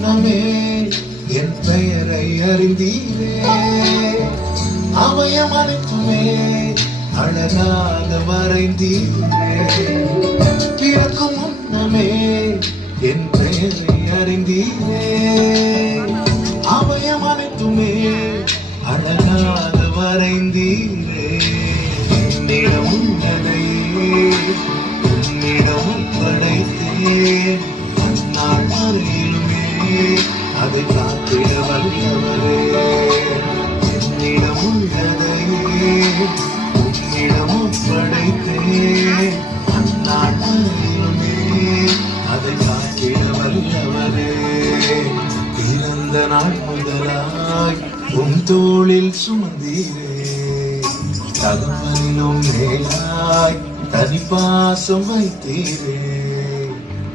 முன்னமே என் பெயரை அறிந்தீரே. அவயம் அனைத்துமே அழகாக வரைந்தீரே. பிறக்கும் முன்னமே என் பெயரை அறிந்தீரே. அவயம் அனைத்துமே அழகாக வரைந்தீரே. என்னிடம் உள்ளதையே உன்னிடம் படைத்தேன். அந்நாள் வரையிலுமே அதை காத்திட வல்லவரே. என்னிடம் உள்ளதையே உன்னிடம் படைத்தேன். அந்நாள் வரையிலுமே அதை காத்திட வல்லவரே. பிறந்த நாள் முதலாய் உன் தோளில் சுமந்தீரே. தகவலிலும் மேலாய் தனிப்பாசம் வைத்தீரே.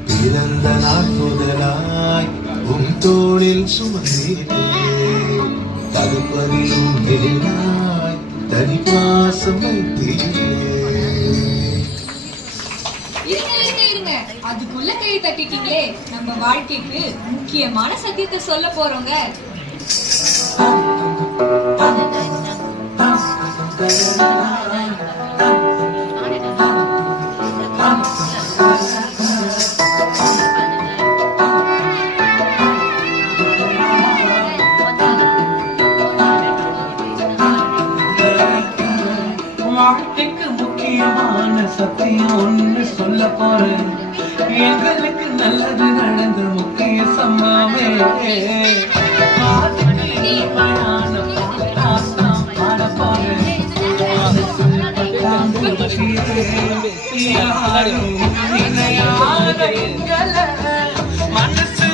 பிறந்த நாள் முதலாய் உன் தோளில் சுமந்தீரே. தகவலிலும் மேலாய் தனிப்பாசம் வைத்தீரே. அதுக்குள்ள கை தட்டிட்டீங்களே. நம்ம வாழ்க்கைக்கு முக்கியமான சத்தியத்தை சொல்ல போறோங்க. வாழ்க்கைக்கு முக்கியமான சத்தியம் ஒன்று சொல்ல போறேன். எங்களுக்கு நல்லது நடந்த முக்கிய சம்பவமே. மனசு